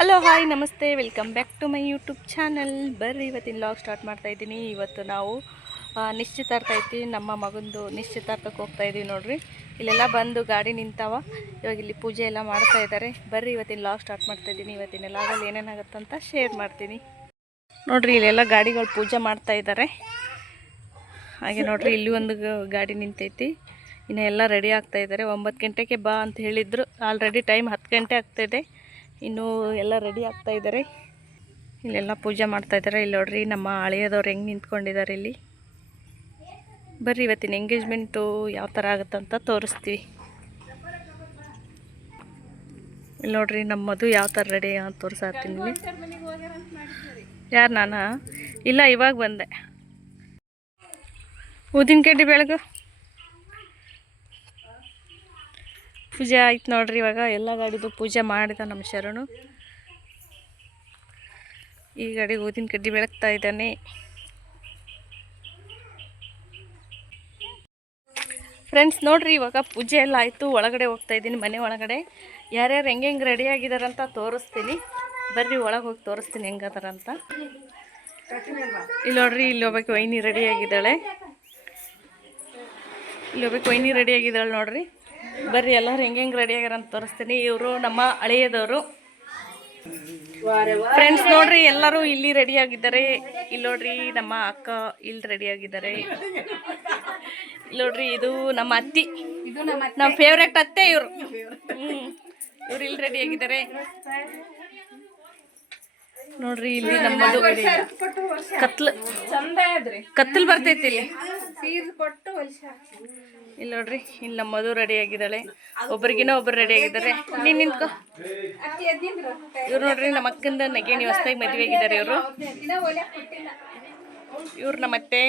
Hello hi ನಮಸ್ತೆ, welcome back to my YouTube channel. ಬರ್ರಿ ಇವತ್ತಿನ ಲಾಗ್ ಸ್ಟಾರ್ಟ್ ಮಾಡ್ತಾಯಿದ್ದೀನಿ. ಇವತ್ತು ನಾವು ನಿಶ್ಚಿತಾರ್ಥ ಐತಿ, ನಮ್ಮ ಮಗಂದು ನಿಶ್ಚಿತಾರ್ಥಕ್ಕೆ ಹೋಗ್ತಾಯಿದ್ದೀವಿ ನೋಡ್ರಿ. ಇಲ್ಲೆಲ್ಲ ಬಂದು ಗಾಡಿ ನಿಂತಾವ, ಇವಾಗ ಇಲ್ಲಿ ಪೂಜೆ ಎಲ್ಲ ಮಾಡ್ತಾ ಇದ್ದಾರೆ. ಬರ್ರಿ ಇವತ್ತಿನ ಲಾಗ್ ಸ್ಟಾರ್ಟ್ ಮಾಡ್ತಾಯಿದ್ದೀನಿ. ಇವತ್ತಿನ ಲಾಗಲ್ಲಿ ಏನೇನಾಗುತ್ತಂತ ಶೇರ್ ಮಾಡ್ತೀನಿ ನೋಡ್ರಿ. ಇಲ್ಲೆಲ್ಲ ಗಾಡಿಗಳು ಪೂಜೆ ಮಾಡ್ತಾ ಇದ್ದಾರೆ. ಹಾಗೆ ನೋಡ್ರಿ ಇಲ್ಲಿ ಒಂದು ಗಾಡಿ ನಿಂತೈತಿ, ಇನ್ನು ಎಲ್ಲ ರೆಡಿ ಆಗ್ತಾ ಇದ್ದಾರೆ. 9 ಗಂಟೆಗೆ ಬಾ ಅಂತ ಹೇಳಿದ್ರು, ಆಲ್ರೆಡಿ ಟೈಮ್ 10 ಗಂಟೆ ಆಗ್ತಾಯಿದೆ. ಇನ್ನೂ ಎಲ್ಲ ರೆಡಿ ಆಗ್ತಾ ಇದ್ದಾರೆ. ಇಲ್ಲೆಲ್ಲ ಪೂಜೆ ಮಾಡ್ತಾ ಇದ್ದಾರೆ. ಇಲ್ಲಿ ನೋಡ್ರಿ ನಮ್ಮ ಹಳೆಯದವ್ರು ಹೆಂಗೆ ನಿಂತ್ಕೊಂಡಿದ್ದಾರೆ ಇಲ್ಲಿ. ಬರ್ರಿ ಇವತ್ತಿನ ಎಂಗೇಜ್ಮೆಂಟು ಯಾವ ಥರ ಆಗುತ್ತಂತ ತೋರಿಸ್ತೀವಿ. ಇಲ್ಲಿ ನೋಡ್ರಿ ನಮ್ಮ ಮದು ಯಾವ ಥರ ರೆಡಿ ಅಂತ ತೋರಿಸಾತೀನಿ. ಯಾರು ನಾನಾ? ಇಲ್ಲ, ಇವಾಗ ಬಂದೆ. ಊದಿನ ಕಡ್ಡಿ ಬೆಳಗು ಪೂಜೆ ಆಯ್ತು ನೋಡ್ರಿ. ಇವಾಗ ಎಲ್ಲ ಗಾಡಿದು ಪೂಜೆ ಮಾಡಿದ ನಮ್ಮ ಶರಣು. ಈ ಗಾಡಿ ಊದಿನ ಕಡ್ಡಿ ಬೆಳಗ್ತಾ ಇದ್ದಾನೆ. ಫ್ರೆಂಡ್ಸ್ ನೋಡ್ರಿ, ಇವಾಗ ಪೂಜೆ ಎಲ್ಲ ಆಯಿತು. ಒಳಗಡೆ ಹೋಗ್ತಾ ಇದ್ದೀನಿ, ಮನೆ ಒಳಗಡೆ. ಯಾರ್ಯಾರು ಹೆಂಗೆ ರೆಡಿ ಆಗಿದಾರಂತ ತೋರಿಸ್ತೀನಿ. ಬರ್ರಿ ಒಳಗೆ ಹೋಗಿ ತೋರಿಸ್ತೀನಿ ಹೆಂಗದಾರಂತ. ಇಲ್ಲಿ ನೋಡ್ರಿ, ಇಲ್ಲಿ ಒಬ್ಬಕ್ಕೆ ವೈನಿ ರೆಡಿ ಆಗಿದ್ದಾಳೆ. ರೆಡಿ ಆಗಿದ್ದಾಳೆ ನೋಡ್ರಿ. ಬರ್ರಿ ಎಲ್ಲರೂ ಹೆಂಗೆ ರೆಡಿ ಆಗ್ಯಾರ ಅಂತ ತೋರಿಸ್ತೀನಿ. ಇವರು ನಮ್ಮ ಹಳೆಯದವರು ಫ್ರೆಂಡ್ಸ್. ನೋಡ್ರಿ ಎಲ್ಲರೂ ಇಲ್ಲಿ ರೆಡಿ ಆಗಿದ್ದಾರೆ. ಇಲ್ಲಿ ನೋಡ್ರಿ ನಮ್ಮ ಅಕ್ಕ ಇಲ್ಲಿ ರೆಡಿ ಆಗಿದ್ದಾರೆ. ಇಲ್ಲಿ ನೋಡ್ರಿ ಇದು ನಮ್ಮ ಅತ್ತಿ, ನಮ್ಮ ಫೇವ್ರೆಟ್ ಅತ್ತೆ ಇವರು. ಇವ್ರು ಇಲ್ಲಿ ರೆಡಿ ಆಗಿದ್ದಾರೆ ನೋಡ್ರಿ. ಇಲ್ಲಿ ನಮ್ಮದು ಕತ್ಲು ಬರ್ತೈತಿ ಇಲ್ಲಿ. ಇಲ್ಲಿ ನೋಡ್ರಿ, ಇಲ್ಲಿ ನಮ್ಮ ಮದು ರೆಡಿ ಆಗಿದ್ದಾಳೆ. ಒಬ್ರಿಗಿನ ಒಬ್ರು ರೆಡಿ ಆಗಿದ್ದಾರೆ. ನೀನ್ ನಿಂತ್ಕೊ. ಇವ್ರು ನೋಡ್ರಿ ನಮ್ಮ ಅಕ್ಕಂದ ನಗೇಣಿ ಹೊಸ್ದಾಗಿ ಮದುವೆ ಆಗಿದ್ದಾರೆ ಇವರು. ಇವ್ರು ನಮ್ಮ ಅತ್ತೆ.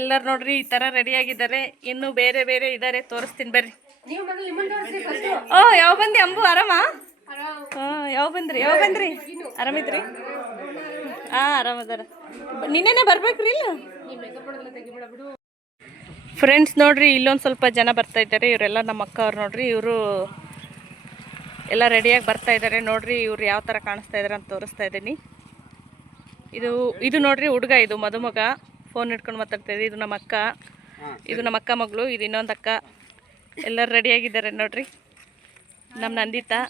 ಎಲ್ಲರೂ ನೋಡ್ರಿ ಈ ಥರ ರೆಡಿ ಆಗಿದ್ದಾರೆ. ಇನ್ನು ಬೇರೆ ಬೇರೆ ಇದ್ದಾರೆ, ತೋರಿಸ್ತೀನಿ ಬರ್ರಿ. ಯಾವ ಬಂದಿ ಅಂಬು? ಆರಾಮ? ಯಾವ ಬಂದ್ರಿ ಆರಾಮಿದ್ರಿ? ಆರಾಮದಾರ. ನಿನ್ನೆನೆ ಬರ್ಬೇಕ್ರಿ ಇಲ್ಲ? ಫ್ರೆಂಡ್ಸ್ ನೋಡ್ರಿ, ಇಲ್ಲೊಂದು ಸ್ವಲ್ಪ ಜನ ಬರ್ತಾ ಇದ್ದಾರೆ. ಇವರೆಲ್ಲ ನಮ್ಮ ಅಕ್ಕ ಅವ್ರು ನೋಡ್ರಿ. ಇವರು ಎಲ್ಲ ರೆಡಿಯಾಗಿ ಬರ್ತಾ ಇದ್ದಾರೆ ನೋಡ್ರಿ. ಇವ್ರು ಯಾವ ಥರ ಕಾಣಿಸ್ತಾ ಇದ್ದಾರೆ ಅಂತ ತೋರಿಸ್ತಾ ಇದ್ದೀನಿ. ಇದು ನೋಡ್ರಿ ಹುಡುಗ, ಇದು ಮದುಮಗ ಫೋನ್ ಹಿಡ್ಕೊಂಡು ಮಾತಾಡ್ತಾ ಇದೆ. ಇದು ನಮ್ಮ ಅಕ್ಕ, ಇದು ನಮ್ಮ ಅಕ್ಕ ಮಗಳು, ಇದು ಇನ್ನೊಂದು ಅಕ್ಕ. ಎಲ್ಲರೂ ರೆಡಿಯಾಗಿದ್ದಾರೆ ನೋಡ್ರಿ. ನಮ್ಮ ನಂದಿತಾ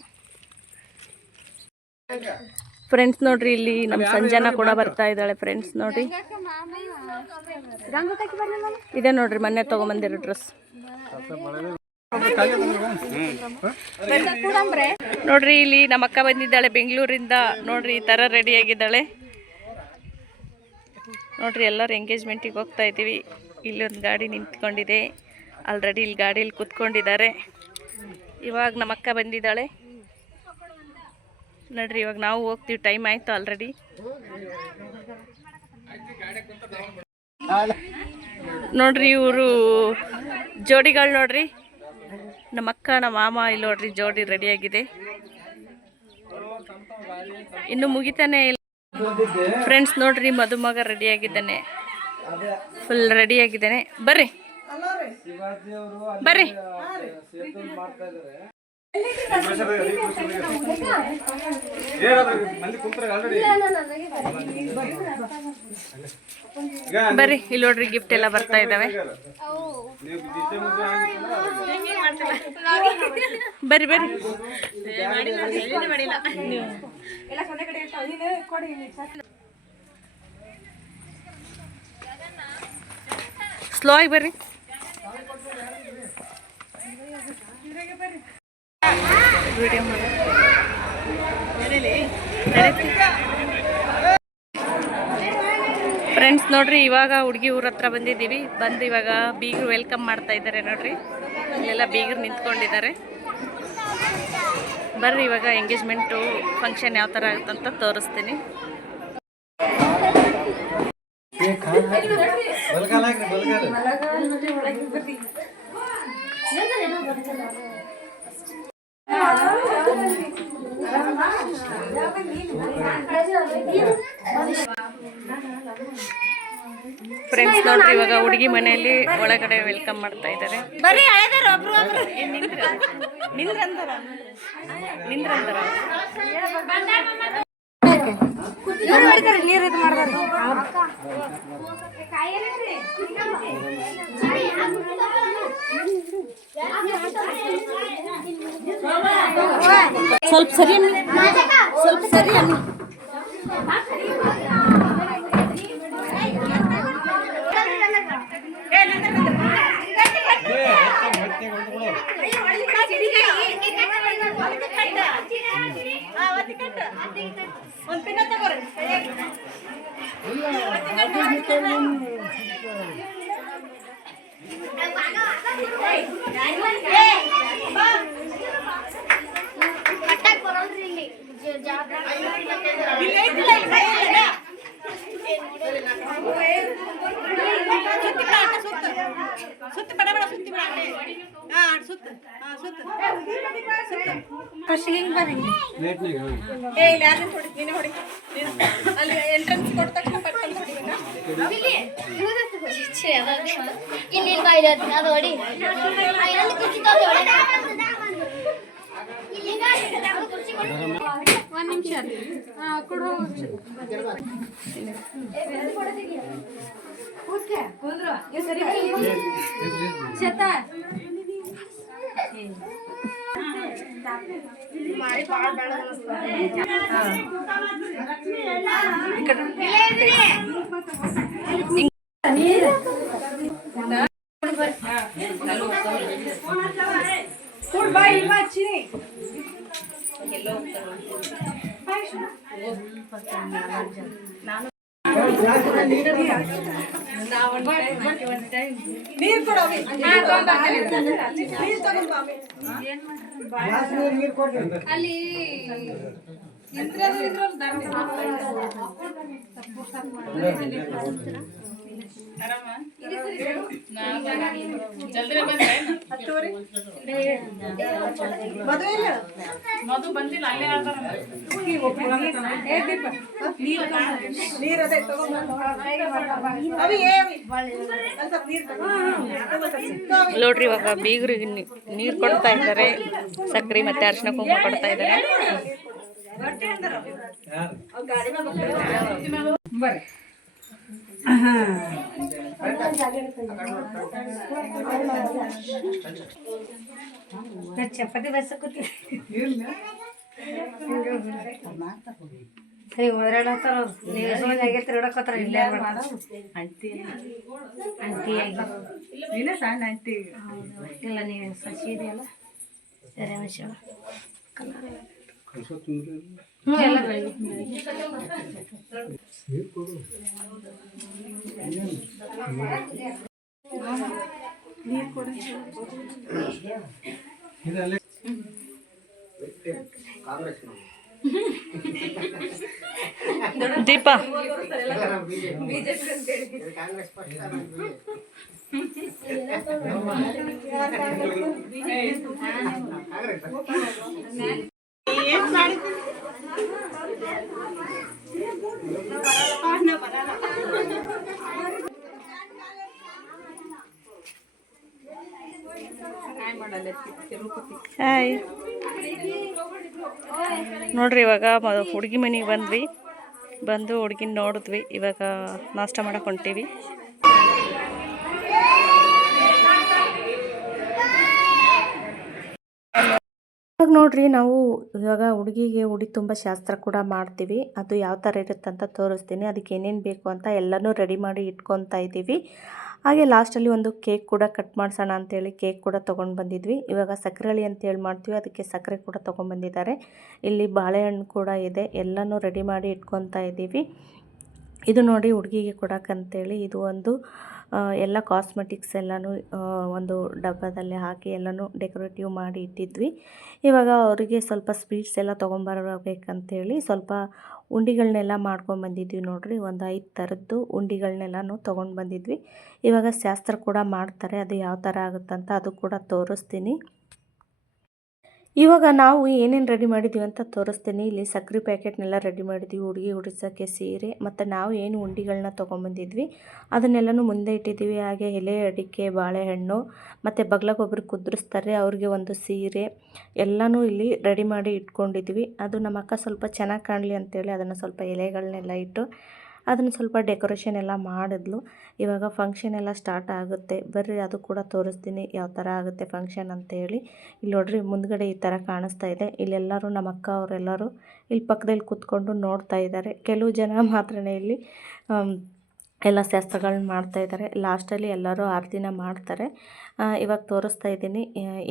ಫ್ರೆಂಡ್ಸ್ ನೋಡ್ರಿ. ಇಲ್ಲಿ ನಮ್ಮ ಸಂಜನಾ ಕೂಡ ಬರ್ತಾ ಇದ್ದಾಳೆ ಫ್ರೆಂಡ್ಸ್ ನೋಡ್ರಿ. ಇದೆ ನೋಡ್ರಿ ಮೊನ್ನೆ ತಗೊಂಬಂದಿರೋ ಡ್ರೆಸ್ ನೋಡ್ರಿ. ಇಲ್ಲಿ ನಮ್ಮ ಅಕ್ಕ ಬಂದಿದ್ದಾಳೆ ಬೆಂಗಳೂರಿಂದ ನೋಡ್ರಿ. ಈ ಥರ ರೆಡಿ ಆಗಿದ್ದಾಳೆ ನೋಡ್ರಿ. ಎಲ್ಲರೂ ಎಂಗೇಜ್ಮೆಂಟಿಗೆ ಹೋಗ್ತಾ ಇದ್ದೀವಿ. ಇಲ್ಲೊಂದು ಗಾಡಿ ನಿಂತ್ಕೊಂಡಿದೆ ಆಲ್ರೆಡಿ. ಇಲ್ಲಿ ಗಾಡೀಲಿ ಕೂತ್ಕೊಂಡಿದ್ದಾರೆ. ಇವಾಗ ನಮ್ಮ ಅಕ್ಕ ಬಂದಿದ್ದಾಳೆ ನೋಡ್ರಿ. ಇವಾಗ ನಾವು ಹೋಗ್ತೀವಿ, ಟೈಮ್ ಆಯಿತು ಆಲ್ರೆಡಿ. ನೋಡ್ರಿ ಇವರು ಜೋಡಿಗಳು ನೋಡ್ರಿ. ನಮ್ಮ ಅಕ್ಕ ನಮ್ಮ ಮಾಮ. ಇಲ್ಲಿ ನೋಡ್ರಿ ಜೋಡಿ ರೆಡಿಯಾಗಿದೆ, ಇನ್ನು ಮುಗಿತಾನೆ ಇಲ್ಲ ಫ್ರೆಂಡ್ಸ್. ನೋಡ್ರಿ ಮದುಮಗ ರೆಡಿಯಾಗಿದ್ದಾನೆ, ಫುಲ್ ರೆಡಿಯಾಗಿದ್ದಾನೆ. ಬರ್ರಿ ಬರ್ರಿ. ಬರ್ರಿ, ಇಲ್ಲಿ ನೋಡ್ರಿ ಗಿಫ್ಟ್ ಎಲ್ಲ ಬರ್ತಾ ಇದ್ದಾವೆ. ಬರ್ರಿ ಬರ್ರಿ. ಸ್ಲೋ ಆಗಿ ಬರ್ರಿ. ವಿಡಿಯೋ ಮಾಡಿ ಫ್ರೆಂಡ್ಸ್ ನೋಡ್ರಿ. ಇವಾಗ ಹುಡುಗಿ ಊರ ಹತ್ರ ಬಂದಿದ್ದೀವಿ. ಬಂದು ಇವಾಗ ಬೀಗರು ವೆಲ್ಕಮ್ ಮಾಡ್ತಾ ಇದ್ದಾರೆ ನೋಡ್ರಿ. ಇಲ್ಲೆಲ್ಲ ಬೀಗರು ನಿಂತ್ಕೊಂಡಿದ್ದಾರೆ. ಬರ್ರಿ ಇವಾಗ ಎಂಗೇಜ್ಮೆಂಟು ಫಂಕ್ಷನ್ ಯಾವ ಥರ ಆಗುತ್ತಂತ ತೋರಿಸ್ತೀನಿ. ಫ್ರೆಂಡ್ಸ್ ನೋಡ್ರಿ, ಇವಾಗ ಹುಡುಗಿ ಮನೆಯಲ್ಲಿ ಒಳಗಡೆ ವೆಲ್ಕಮ್ ಮಾಡ್ತಾ ಇದ್ದಾರೆ. ಬರ್ರಿ ಹಳೆದಾರ ಒಬ್ರು ನಿಂದ್ರಂತಾರ ನೀರು ಇದು ಮಾಡ್ಬಾರ್ದು. ಸ್ವಲ್ಪ ಸರಿ ಅನ್ನಿ, ಸ್ವಲ್ಪ ಸರಿ ಅನ್ನಿ. ಒಂದು ಪಿನ್ನ ತಗೋರಿ. ಸುತ್ತ ಬಡ ಬಡ ಸುತ್ತಿ ಬಿಡ. ಸುತ್ತ ಸುತ್ತ ಫಸ್ಟ್ ಹಿಂಗೆ ಬರ್ರಿ. ಏ ಇಲ್ಲ ಯಾರು ಹೊಡಿ, ನೀನೇ ಹೊಡಿ. ಅಲ್ಲಿ ಎಂಟ್ರೆನ್ಸ್ ಕೊಟ್ಟ ತಕ್ಷಣ ಪಟ್ಕೊಂಡು ಹೊಡಿ. ಒಂದು ನಿಮಿಷ ಕೊಡು. ನೀರು ಕೊಡು. ಅಲ್ಲಿ ಮದು ಬಂದಿಲ್ಲ, ಅಲ್ಲೇ ನೀರದೇ ನೋಡ್ರಿ. ಇವಾಗ ಬೀಗರಿಗೆ ನೀರು ಕೊಡ್ತಾ ಇದ್ದಾರೆ, ಸಕ್ಕರೆ ಮತ್ತೆ ಅರಿಶಿನ ಕುಂಕುಮ ಕೊಡ್ತಾ ಇದ್ದಾರೆ. ಚಪಾತಿ ಬಸಕತ್ತಿ ಓದಾಡತ್ತಾರ. ನೀವು ಸುಮ್ಮನೆ ಆಗೈತೆ ನೋಡಕತ್ತಾರ. ಇಲ್ಲ ಇಲ್ಲ ನೀವು ಸಸಿ ಇದೆಯಲ್ಲ ಸರಿ ಅಂಶ ಹ್ಞೂ ಎಲ್ಲ ಬೆಳಿಗ್ಗೆ ನೀರು ಕೊಡಿ. ದೀಪ ಹಾಯ್ ನೋಡ್ರಿ. ಇವಾಗ ಹುಡುಗಿ ಮನೆಗೆ ಬಂದ್ವಿ, ಬಂದು ಹುಡುಗಿನ ನೋಡಿದ್ವಿ. ಇವಾಗ ನಾಷ್ಟ ಮಾಡಕ್ಕೆ ಹೊಂಟೀವಿ. ಇವಾಗ ನೋಡ್ರಿ, ನಾವು ಇವಾಗ ಹುಡುಗಿಗೆ ಉಡಿ ತುಂಬ ಶಾಸ್ತ್ರ ಕೂಡ ಮಾಡ್ತೀವಿ. ಅದು ಯಾವ ಥರ ಇರುತ್ತೆ ಅಂತ ತೋರಿಸ್ತೀನಿ. ಅದಕ್ಕೆ ಏನೇನು ಬೇಕು ಅಂತ ಎಲ್ಲನೂ ರೆಡಿ ಮಾಡಿ ಇಟ್ಕೊತಾ ಇದ್ದೀವಿ. ಹಾಗೆ ಲಾಸ್ಟಲ್ಲಿ ಒಂದು ಕೇಕ್ ಕೂಡ ಕಟ್ ಮಾಡಿಸೋಣ ಅಂತೇಳಿ ಕೇಕ್ ಕೂಡ ತೊಗೊಂಡು ಬಂದಿದ್ವಿ. ಇವಾಗ ಸಕ್ಕರೆಳಿ ಅಂತೇಳಿ ಮಾಡ್ತೀವಿ, ಅದಕ್ಕೆ ಸಕ್ಕರೆ ಕೂಡ ತೊಗೊಂಡ್ಬಂದಿದ್ದಾರೆ. ಇಲ್ಲಿ ಬಾಳೆಹಣ್ಣು ಕೂಡ ಇದೆ. ಎಲ್ಲನೂ ರೆಡಿ ಮಾಡಿ ಇಟ್ಕೊತಾ ಇದ್ದೀವಿ. ಇದು ನೋಡಿ ಹುಡುಗಿಗೆ ಕೊಡೋಕ್ಕಂತೇಳಿ ಇದು ಒಂದು ಎಲ್ಲ ಕಾಸ್ಮೆಟಿಕ್ಸ್ ಎಲ್ಲನೂ ಒಂದು ಡಬ್ಬದಲ್ಲಿ ಹಾಕಿ ಎಲ್ಲನೂ ಡೆಕೋರೇಟಿವ್ ಮಾಡಿ ಇಟ್ಟಿದ್ವಿ. ಇವಾಗ ಅವರಿಗೆ ಸ್ವಲ್ಪ ಸ್ವೀಟ್ಸ್ ಎಲ್ಲ ತೊಗೊಂಬರ್ಬೇಕಂತೇಳಿ ಸ್ವಲ್ಪ ಉಂಡಿಗಳನ್ನೆಲ್ಲ ಮಾಡ್ಕೊಂಡ್ಬಂದಿದ್ವಿ. ನೋಡಿರಿ, ಒಂದು 5 ಥರದ್ದು ಉಂಡಿಗಳನ್ನೆಲ್ಲನೂ ತೊಗೊಂಡು ಬಂದಿದ್ವಿ. ಇವಾಗ ಶಾಸ್ತ್ರ ಕೂಡ ಮಾಡ್ತಾರೆ. ಅದು ಯಾವ ಥರ ಆಗುತ್ತಂತ ಅದು ಕೂಡ ತೋರಿಸ್ತೀನಿ. ಇವಾಗ ನಾವು ಏನೇನು ರೆಡಿ ಮಾಡಿದ್ದೀವಿ ಅಂತ ತೋರಿಸ್ತೀನಿ. ಇಲ್ಲಿ ಸಕ್ಕರೆ ಪ್ಯಾಕೆಟ್ನೆಲ್ಲ ರೆಡಿ ಮಾಡಿದ್ದೀವಿ, ಹುಡುಗಿ ಉಡಿಸೋಕ್ಕೆ ಸೀರೆ ಮತ್ತು ನಾವು ಏನು ಉಂಡಿಗಳನ್ನ ತೊಗೊಂಬಂದಿದ್ವಿ ಅದನ್ನೆಲ್ಲನೂ ಮುಂದೆ ಇಟ್ಟಿದ್ದೀವಿ. ಹಾಗೆ ಎಲೆ ಅಡಿಕೆ, ಬಾಳೆಹಣ್ಣು ಮತ್ತು ಬಗ್ಲಾಗೊಬ್ಬರು ಕುದ್ರಿಸ್ತಾರೆ, ಅವ್ರಿಗೆ ಒಂದು ಸೀರೆ ಎಲ್ಲನೂ ಇಲ್ಲಿ ರೆಡಿ ಮಾಡಿ ಇಟ್ಕೊಂಡಿದ್ವಿ. ಅದು ನಮ್ಮ ಅಕ್ಕ ಸ್ವಲ್ಪ ಚೆನ್ನಾಗಿ ಕಾಣಲಿ ಅಂತೇಳಿ ಅದನ್ನು ಸ್ವಲ್ಪ ಎಲೆಗಳನ್ನೆಲ್ಲ ಇಟ್ಟು ಅದನ್ನು ಸ್ವಲ್ಪ ಡೆಕೋರೇಷನ್ ಎಲ್ಲ ಮಾಡಿದ್ಲು. ಇವಾಗ ಫಂಕ್ಷನ್ ಎಲ್ಲ ಸ್ಟಾರ್ಟ್ ಆಗುತ್ತೆ, ಬರ್ರಿ ಅದು ಕೂಡ ತೋರಿಸ್ತೀನಿ ಯಾವ ಥರ ಆಗುತ್ತೆ ಫಂಕ್ಷನ್ ಅಂತೇಳಿ. ಇಲ್ಲಿ ನೋಡ್ರಿ ಮುಂದ್ಗಡೆ ಈ ಥರ ಕಾಣಿಸ್ತಾ ಇದೆ. ಇಲ್ಲೆಲ್ಲರೂ ನಮ್ಮ ಅಕ್ಕ ಅವರೆಲ್ಲರೂ ಇಲ್ಲಿ ಪಕ್ಕದಲ್ಲಿ ಕೂತ್ಕೊಂಡು ನೋಡ್ತಾ ಇದ್ದಾರೆ. ಕೆಲವು ಜನ ಮಾತ್ರ ಇಲ್ಲಿ ಎಲ್ಲ ಶಾಸ್ತ್ರಗಳನ್ನ ಮಾಡ್ತಾಯಿದ್ದಾರೆ. ಲಾಸ್ಟಲ್ಲಿ ಎಲ್ಲರೂ ಆರತಿನ ಮಾಡ್ತಾರೆ. ಇವಾಗ ತೋರಿಸ್ತಾ ಇದ್ದೀನಿ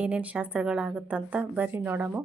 ಏನೇನು ಶಾಸ್ತ್ರಗಳಾಗುತ್ತಂತ, ಬರ್ರಿ ನೋಡಮ್ಮ.